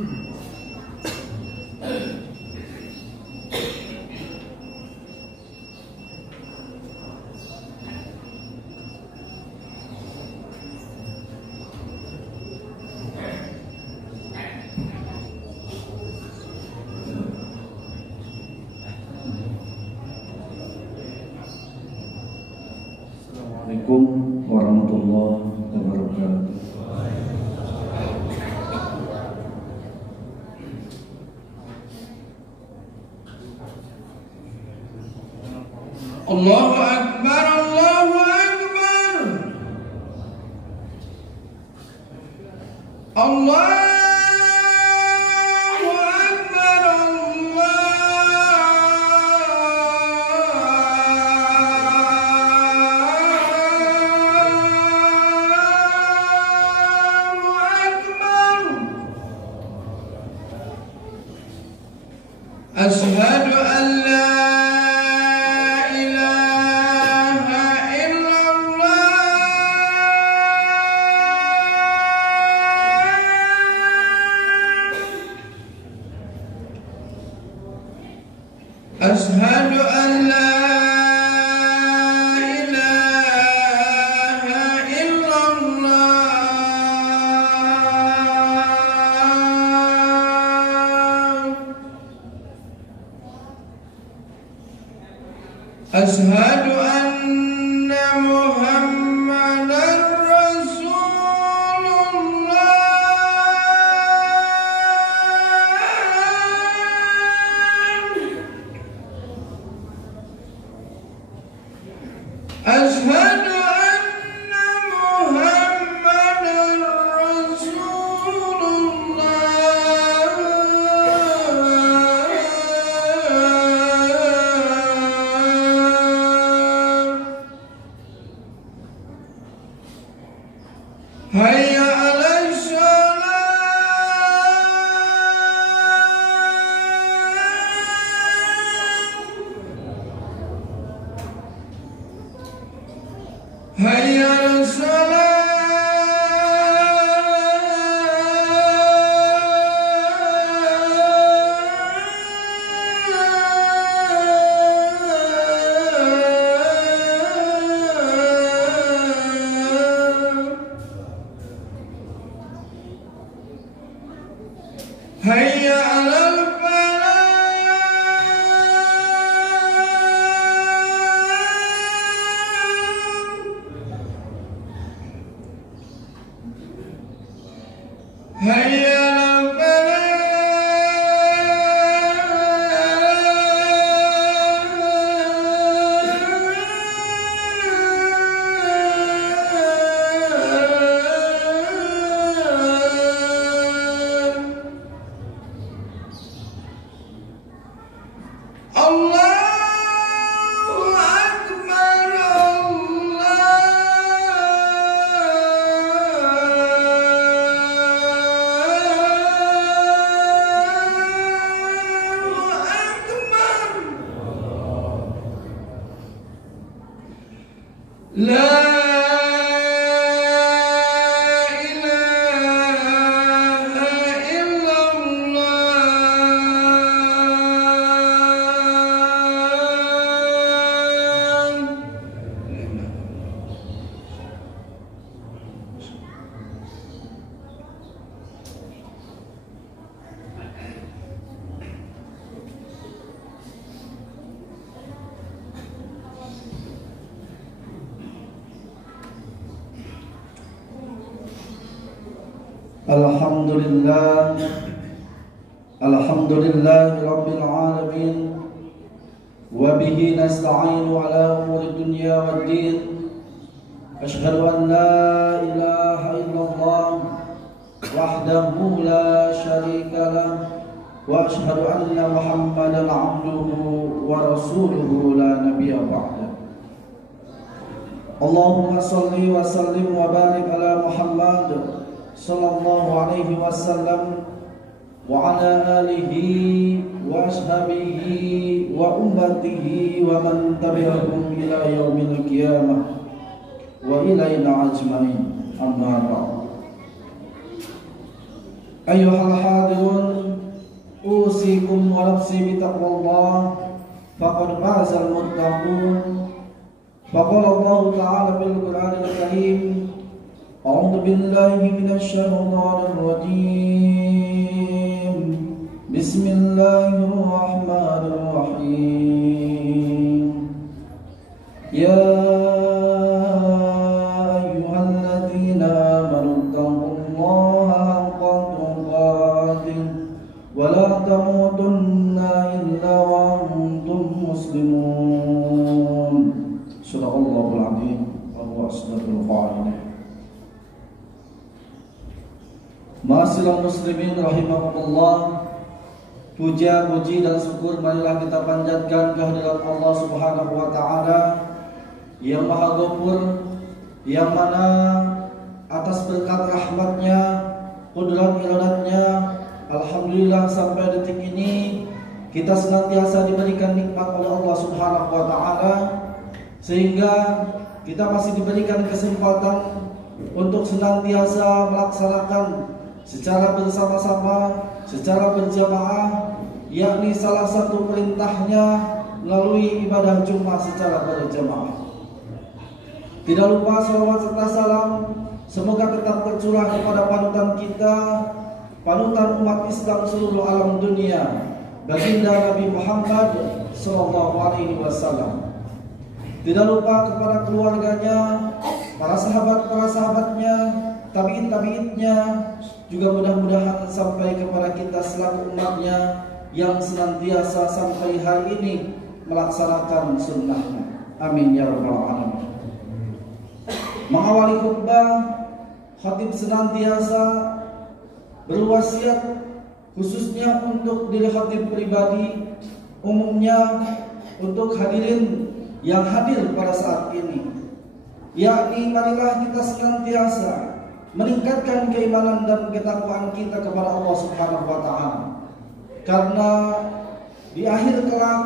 Assalamualaikum warahmatullahi wabarakatuh. Allahu Akbar, Allahu Akbar, Allahu Akbar, Allahu Akbar. Asyhadu an la Ashhadu an la ilaha illallah. Ashhadu anna Muhammadan Rasulullah. Ashhadu anna Muhammadan Rasulullah. Hayya 'alal shalah. Hayya 'alal shalah. Hayya 'alal falah. Hayya 'alal Allahu Akbar, Allahu Akbar. La Alhamdulillah, alhamdulillah rabbil alamin, wa bihi nasta'inu ala umuri dunya waddin. Ashhadu an la ilaha illallah wahdahu la syarika lah, wa ashhadu anna Muhammadan abduhu wa rasuluhu la nabiyya ba'da. Allahumma salli wa sallim wa barik ala Muhammad sallallahu alaihi wasallam wa ala alihi wa ashabihi wa ummatihi wa man tabi'ahum ila yaumil qiyamah wa ilaina ajmain. Amma ba'd. أيها الحاضرون أوصيكم ونفسي بتقوى الله فقد فاز المتقون. فقال الله تعالى في القرآن الكريم أعوذ بالله من الشيطان الرجيم بسم الله الرحمن الرحيم يا أيها الذين آمنوا اتقوا الله حق تقاته ولا تموتن إلا وأنتم مسلمون. صدق الله العظيم وهو أصدق القائلين. Ma'asyiral muslimin rahimakumullah, puja, puji dan syukur marilah kita panjatkan kehadirat Allah Subhanahu wa taala yang Maha Ghafur, yang mana atas berkat rahmatnya, qudrat iradatnya, alhamdulillah sampai detik ini kita senantiasa diberikan nikmat oleh Allah Subhanahu wa taala, sehingga kita masih diberikan kesempatan untuk senantiasa melaksanakan secara bersama-sama, secara berjamaah, yakni salah satu perintahnya melalui ibadah Jumat secara berjamaah. Tidak lupa salawat serta salam semoga tetap tercurah kepada panutan kita, panutan umat Islam seluruh alam dunia, baginda Nabi Muhammad SAW. Tidak lupa kepada keluarganya, para sahabatnya, tabi'in-tabi'innya, juga mudah-mudahan sampai kepada kita selaku umatnya yang senantiasa sampai hari ini melaksanakan sunnahnya. Amin ya rabbal alamin. Mengawali khutbah, khatib senantiasa berwasiat khususnya untuk diri khatib pribadi, umumnya untuk hadirin yang hadir pada saat ini, yakni marilah kita senantiasa meningkatkan keimanan dan ketakwaan kita kepada Allah Subhanahu wa taala. Karena di akhir kelak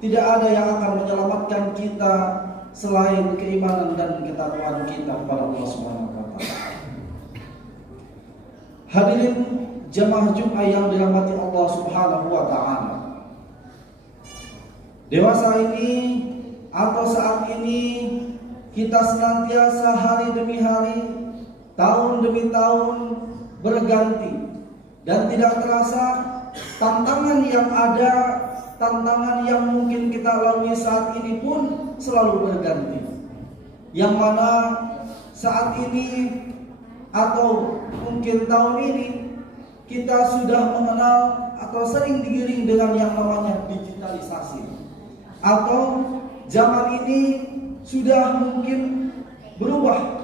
tidak ada yang akan menyelamatkan kita selain keimanan dan ketakwaan kita kepada Allah Subhanahu wa taala. Hadirin jamaah Jumat yang dirahmati Allah Subhanahu wa taala. Dewasa ini atau saat ini kita senantiasa hari demi hari, tahun demi tahun berganti, dan tidak terasa tantangan yang ada, tantangan yang mungkin kita lalui saat ini pun selalu berganti. Yang mana saat ini atau mungkin tahun ini kita sudah mengenal atau sering digiring dengan yang namanya digitalisasi, atau zaman ini sudah mungkin berubah.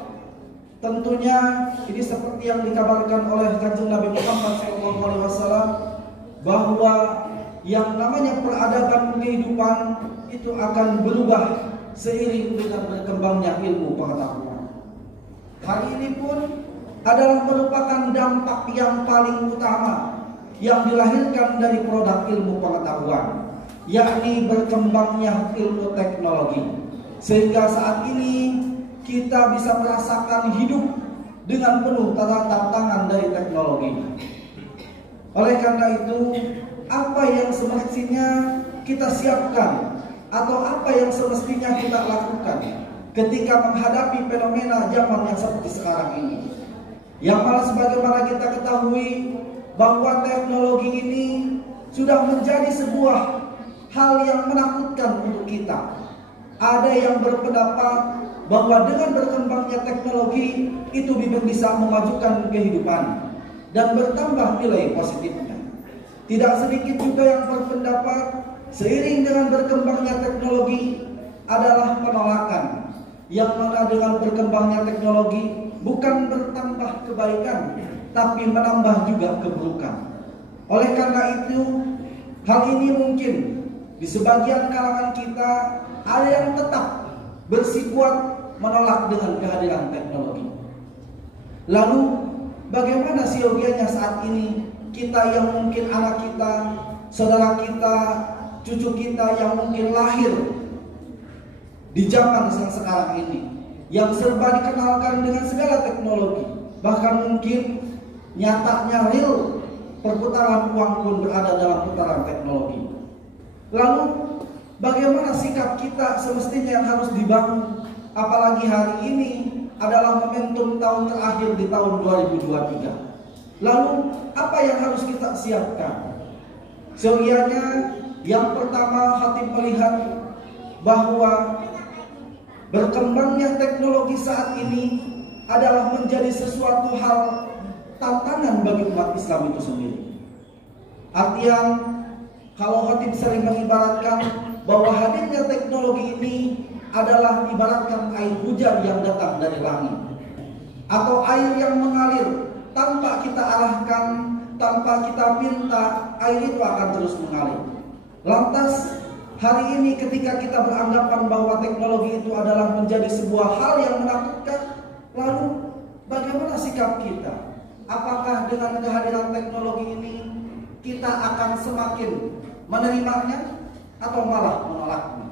Tentunya ini seperti yang dikabarkan oleh Kanjeng Nabi Muhammad SAW, bahwa yang namanya peradaban kehidupan itu akan berubah seiring dengan berkembangnya ilmu pengetahuan. Hal ini pun adalah merupakan dampak yang paling utama yang dilahirkan dari produk ilmu pengetahuan, yakni berkembangnya ilmu teknologi, sehingga saat ini kita bisa merasakan hidup dengan penuh tantangan dari teknologi. Oleh karena itu, apa yang semestinya kita siapkan atau apa yang semestinya kita lakukan ketika menghadapi fenomena zaman yang seperti sekarang ini, yang mana sebagaimana kita ketahui bahwa teknologi ini sudah menjadi sebuah hal yang menakutkan untuk kita. Ada yang berpendapat bahwa dengan berkembangnya teknologi itu bisa memajukan kehidupan dan bertambah nilai positifnya. Tidak sedikit juga yang berpendapat seiring dengan berkembangnya teknologi adalah penolakan, yang mana dengan berkembangnya teknologi bukan bertambah kebaikan, tapi menambah juga keburukan. Oleh karena itu, hal ini mungkin di sebagian kalangan kita ada yang tetap bersikuat menolak dengan kehadiran teknologi. Lalu bagaimana siogianya saat ini kita yang mungkin anak kita, saudara kita, cucu kita yang mungkin lahir di zaman yang sekarang ini, yang serba dikenalkan dengan segala teknologi, bahkan mungkin nyatanya real perputaran uang pun berada dalam putaran teknologi. Lalu bagaimana sikap kita semestinya yang harus dibangun? Apalagi hari ini adalah momentum tahun terakhir di tahun 2023. Lalu apa yang harus kita siapkan? Seyogianya yang pertama Khatib melihat bahwa berkembangnya teknologi saat ini adalah menjadi sesuatu hal tantangan bagi umat Islam itu sendiri. Artian, kalau Khatib sering mengibaratkan bahwa hadirnya teknologi ini adalah ibaratkan air hujan yang datang dari langit, atau air yang mengalir tanpa kita arahkan, tanpa kita minta, air itu akan terus mengalir. Lantas hari ini ketika kita beranggapan bahwa teknologi itu adalah menjadi sebuah hal yang menakutkan, lalu bagaimana sikap kita? Apakah dengan kehadiran teknologi ini kita akan semakin menerimanya atau malah menolaknya?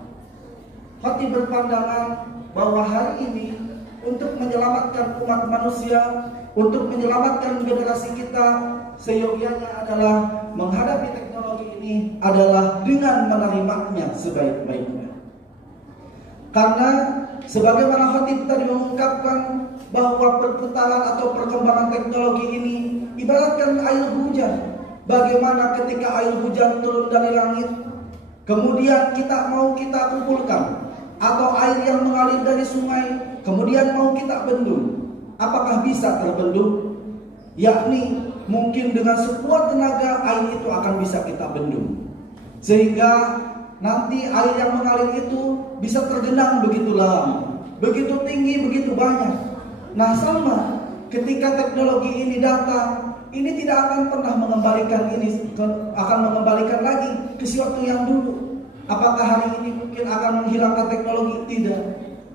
Khatib berpandangan bahwa hari ini untuk menyelamatkan umat manusia, untuk menyelamatkan generasi kita, seyogianya adalah menghadapi teknologi ini adalah dengan menerimanya sebaik-baiknya. Karena sebagaimana Khatib tadi mengungkapkan bahwa perputaran atau perkembangan teknologi ini ibaratkan air hujan. Bagaimana ketika air hujan turun dari langit, kemudian kita kumpulkan, atau air yang mengalir dari sungai, kemudian mau kita bendung, apakah bisa terbendung? Yakni mungkin dengan sekuat tenaga air itu akan bisa kita bendung, sehingga nanti air yang mengalir itu bisa tergenang begitu lama, begitu tinggi, begitu banyak. Nah sama, ketika teknologi ini datang, ini tidak akan pernah mengembalikan lagi ke sesuatu yang dulu. Apakah hari ini mungkin akan menghilangkan teknologi? Tidak.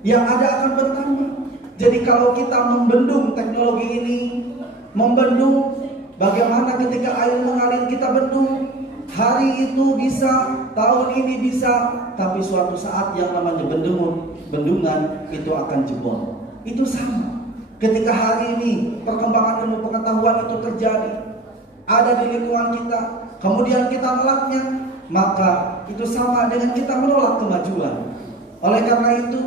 Yang ada akan bertambah. Jadi kalau kita membendung teknologi ini, membendung, bagaimana ketika air mengalir kita bendung, hari itu bisa, tahun ini bisa, tapi suatu saat yang namanya bendungan itu akan jebol. Itu sama. Ketika hari ini perkembangan ilmu pengetahuan itu terjadi, ada di lingkungan kita, kemudian kita menolaknya, maka itu sama dengan kita menolak kemajuan. Oleh karena itu,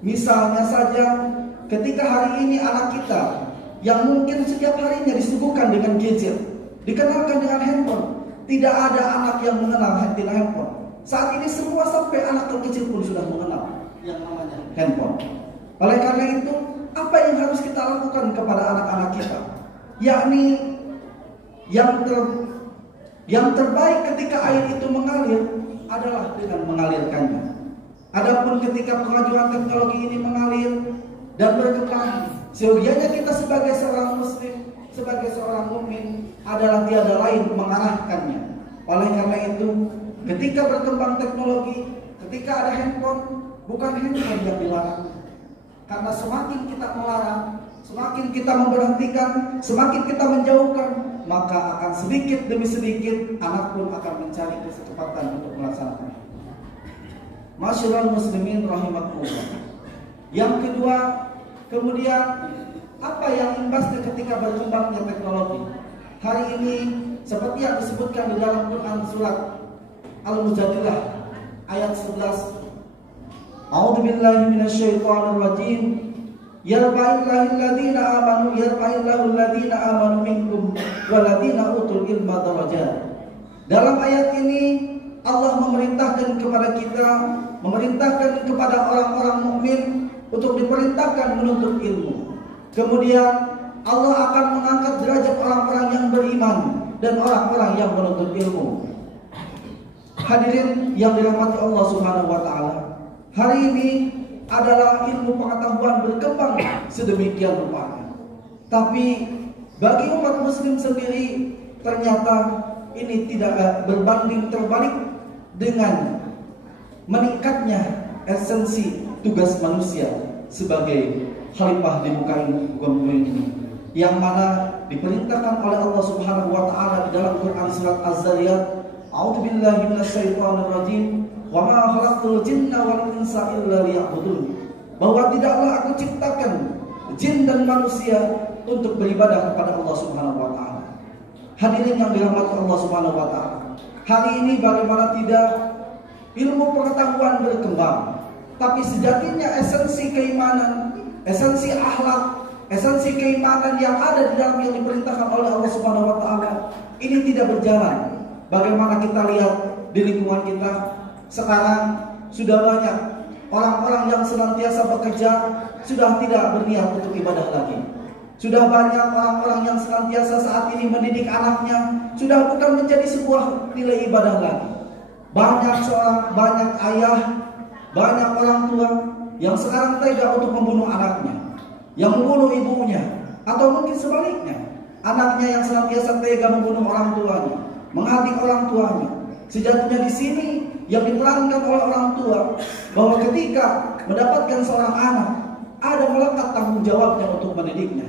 misalnya saja ketika hari ini anak kita yang mungkin setiap harinya disuguhkan dengan gadget, dikenalkan dengan handphone, tidak ada anak yang mengenal handphone. Saat ini semua sampai anak terkecil pun sudah mengenal yang namanya handphone. Oleh karena itu, apa yang harus kita lakukan kepada anak-anak kita? Yakni yang terbaik ketika air itu mengalir adalah dengan mengalirkannya. Adapun ketika kemajuan teknologi ini mengalir dan berkembang, seyogianya kita sebagai seorang muslim, sebagai seorang mukmin adalah tiada lain mengarahkannya. Oleh karena itu, ketika berkembang teknologi, ketika ada handphone, bukan handphone yang dilarang. Karena semakin kita melarang, semakin kita memberhentikan, semakin kita menjauhkan, maka akan sedikit demi sedikit anak pun akan mencari kesempatan untuk melaksanakan. Masyarul muslimin rahimakumullah. Yang kedua, kemudian apa yang imbasnya ketika berkembangnya teknologi? Hari ini seperti yang disebutkan di dalam Quran surat Al-Mujadilah ayat 11. A'udzu billahi minasyaitonir rajim. Yarfa'illahu alladziina amanu minkum walladziina utul ilma darajat. Dalam ayat ini Allah memerintahkan kepada kita, memerintahkan kepada orang-orang mukmin untuk diperintahkan menuntut ilmu. Kemudian Allah akan mengangkat derajat orang-orang yang beriman dan orang-orang yang menuntut ilmu. Hadirin yang dirahmati Allah Subhanahu wa taala, hari ini adalah ilmu pengetahuan berkembang sedemikian rupanya. Tapi bagi umat muslim sendiri ternyata ini tidak berbanding terbalik dengan meningkatnya esensi tugas manusia sebagai khalifah di muka bumi ini, yang mana diperintahkan oleh Allah Subhanahu wa taala di dalam Quran surat Az-Zariyat, A'udzu billahi minasyaitonir rajim. Wa ma khalaqtul jinna wal insa illa liya'budun. Bahwa tidaklah aku ciptakan jin dan manusia untuk beribadah kepada Allah Subhanahu wa taala. Hadirin yang dirahmati Allah Subhanahu wa taala. Hari ini bagaimana tidak ilmu pengetahuan berkembang, tapi sejatinya esensi keimanan, esensi akhlak, esensi keimanan yang ada di dalam yang diperintahkan oleh Allah Subhanahu wa taala ini tidak berjalan. Bagaimana kita lihat di lingkungan kita sekarang sudah banyak orang-orang yang senantiasa bekerja sudah tidak berniat untuk ibadah lagi. Sudah banyak orang-orang yang senantiasa saat ini mendidik anaknya sudah bukan menjadi sebuah nilai ibadah lagi. Banyak ayah, banyak orang tua yang sekarang tega untuk membunuh anaknya, yang membunuh ibunya, atau mungkin sebaliknya, anaknya yang senantiasa tega membunuh orang tuanya, menghadik orang tuanya. Sejatinya di sini yang diperankan oleh orang tua bahwa ketika mendapatkan seorang anak ada melekat tanggung jawabnya untuk mendidiknya.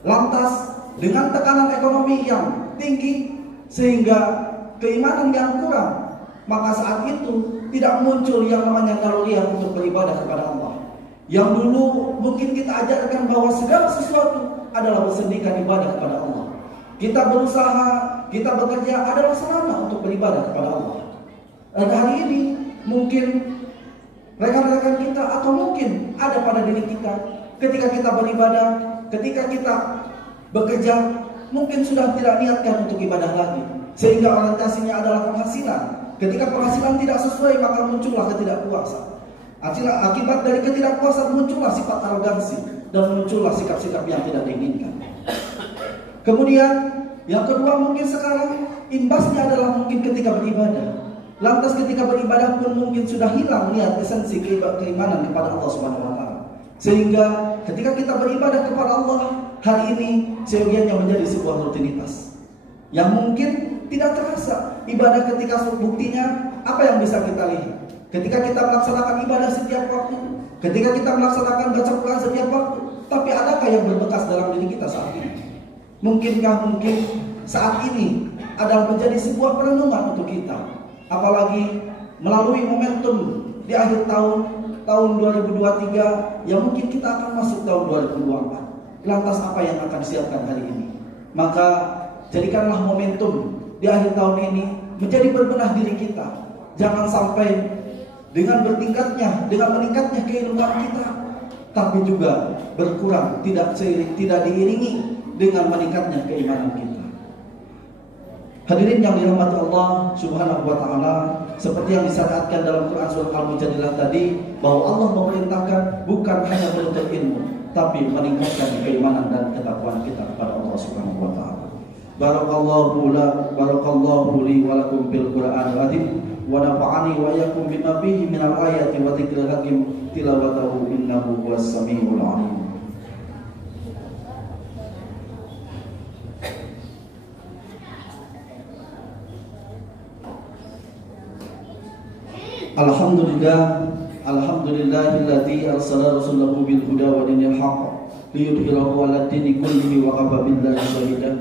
Lantas dengan tekanan ekonomi yang tinggi sehingga keimanan yang kurang, maka saat itu tidak muncul yang namanya naluriah untuk beribadah kepada Allah. Yang dulu mungkin kita ajarkan bahwa segala sesuatu adalah bersendikan ibadah kepada Allah. Kita berusaha, kita bekerja adalah sarana untuk beribadah kepada Allah. Dan hari ini mungkin rekan-rekan kita atau mungkin ada pada diri kita ketika kita beribadah, ketika kita bekerja, mungkin sudah tidak niatkan untuk ibadah lagi, sehingga orientasinya adalah penghasilan. Ketika penghasilan tidak sesuai, maka muncullah ketidakpuasan. Akibat dari ketidakpuasan muncullah sifat arogansi dan muncullah sikap-sikap yang tidak diinginkan. Kemudian yang kedua mungkin sekarang imbasnya adalah mungkin ketika beribadah. Lantas ketika beribadah pun mungkin sudah hilang niat esensi keimanan kepada Allah Subhanahu wa taala. Sehingga ketika kita beribadah kepada Allah hari ini seyogianya menjadi sebuah rutinitas yang mungkin tidak terasa. Ibadah ketika buktinya apa yang bisa kita lihat? Ketika kita melaksanakan ibadah setiap waktu, ketika kita melaksanakan baca Quran setiap waktu, tapi adakah yang berbekas dalam diri kita saat ini? Mungkinkah saat ini adalah menjadi sebuah perenungan untuk kita? Apalagi melalui momentum di akhir tahun 2023 yang mungkin kita akan masuk tahun 2024. Lantas apa yang akan disiapkan hari ini? Maka jadikanlah momentum di akhir tahun ini menjadi berbenah diri kita. Jangan sampai dengan meningkatnya keilmuan kita, tapi juga berkurang, tidak diiringi dengan meningkatnya keimanan kita. Hadirin yang dirahmati Allah Subhanahu wa taala, seperti yang disyariatkan dalam Quran surah Al-Mujadilah tadi, bahwa Allah memerintahkan bukan hanya menuntut ilmu, tapi meningkatkan keimanan dan ketakwaan kita kepada Allah Subhanahu wa taala. Barakallahu li wa lakum bil Qur'anil azim wa nafa'ani wa iyyakum bima fihi minal ayati wa dzikril hakim tilawatahu innahu huwas samiul alim. Alhamdulillahilladzi arsala rasulahu bil huda wa dinil haqq liyudhhirahu 'ala dini kullihi wa kafa billahi shahidan.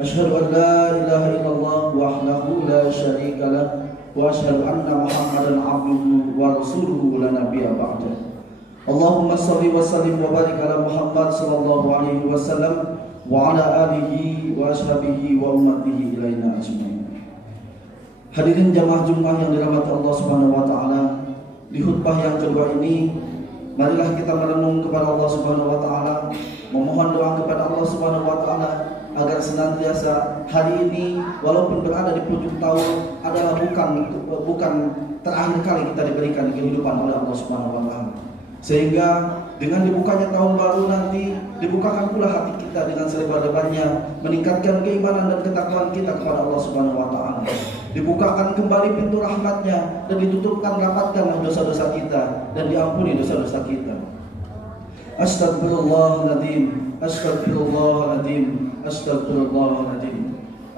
Asyhadu an la ilaha illallah wahdahu la syarika lah wa asyhadu anna Muhammadan 'abduhu wa rasuluhu la nabiyya ba'dah. Allahumma shalli wa sallim wa barik ala Muhammad sallallahu alaihi wasallam wa ala alihi wa ashabihi wa ummatihi ilaina ajmain. Hadirin jamaah Jumat yang dirahmati Allah Subhanahu wa taala, di khutbah yang kedua ini marilah kita merenung kepada Allah Subhanahu wa taala, memohon doa kepada Allah Subhanahu wa taala agar senantiasa hari ini walaupun berada di penghujung tahun adalah bukan terakhir kali kita diberikan kehidupan oleh Allah Subhanahu wa taala. Sehingga dengan dibukanya tahun baru nanti dibukakan pula hati kita dengan selebar-lebarnya, meningkatkan keimanan dan ketakwaan kita kepada Allah Subhanahu wa taala. Dibukakan kembali pintu rahmatnya dan ditutupkan rapatkanlah dosa-dosa kita dan diampuni dosa-dosa kita. Astagfirullahaladzim, astagfirullahaladzim, astagfirullahaladzim.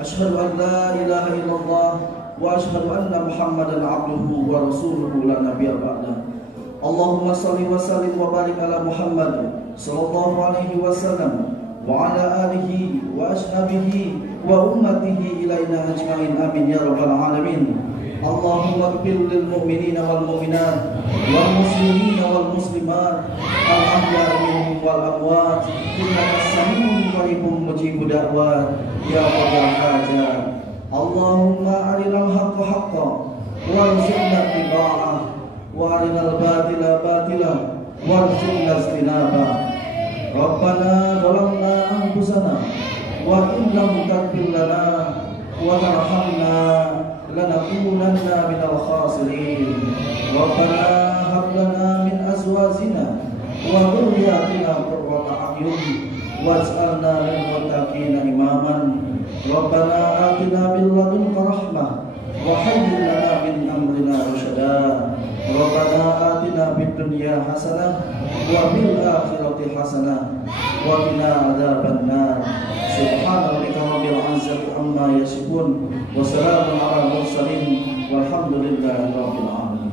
Asyhadu an la ilaha illallah wa asyhadu anna Muhammadan 'abduhu wa rasuluhu la nabiyya ba'dah. Allahumma shalli wa sallim wa barik ala Muhammad sallallahu alaihi wasallam wa ala alihi wa ashabihi wa ummatihi ilaina ajmain amin ya rabbal alamin. اللهم اغفر للمؤمنين والمؤمنات والمسلمين والمسلمات الأحياء منهم والأموات إنك سميع قريب مجيب دعوات يا قاضي الحاجات. اللهم أرنا الحق حقا وارزقنا اتباعه وأرنا الباطل باطلا وارزقنا اجتنابه. ربنا ظلمنا أنفسنا وإن لم تغفر لنا وترحمنا لنكونن من الخاسرين. ربنا هب لنا من أزواجنا وذرياتنا قرة أعين واجعلنا للمتقين إماما. ربنا آتنا من لدنك رحمة وهيئ لنا من أمرنا رشدا. ربنا آتنا في الدنيا حسنة وفي الآخرة حسنة وقنا عذاب النار. سبحان ربك رب العزة عما يصفون وسلام على المرسلين والحمد لله رب العالمين.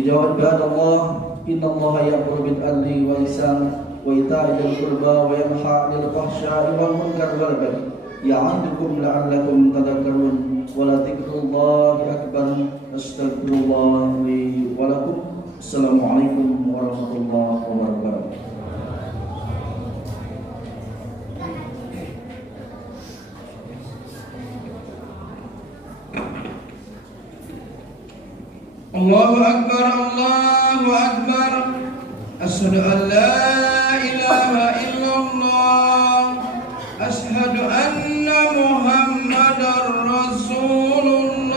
Ijawab Allah, inna Allah ya'muru bil adli wal ihsan wa ita'i dzil qurba wa yanha 'anil fahsya'i wal munkar wal baghi ya'idhukum la'allakum tadhakkarun wa la dzikrullahi akbar. Astaghfirullah li wa lakum. Assalamualaikum warahmatullahi wabarakatuh. Allahu Akbar, Allahu Akbar. Asyhadu an la ilaha illallah. Asyhadu anna Muhammadar Rasulullah.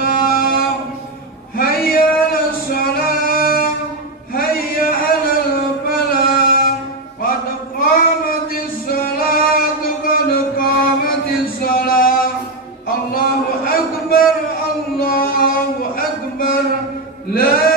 Hayya 'alas shalah, hayya 'alal falah. Qad qamatis salatu, qad qamatis salah. Allahu Akbar, Allahu Akbar. La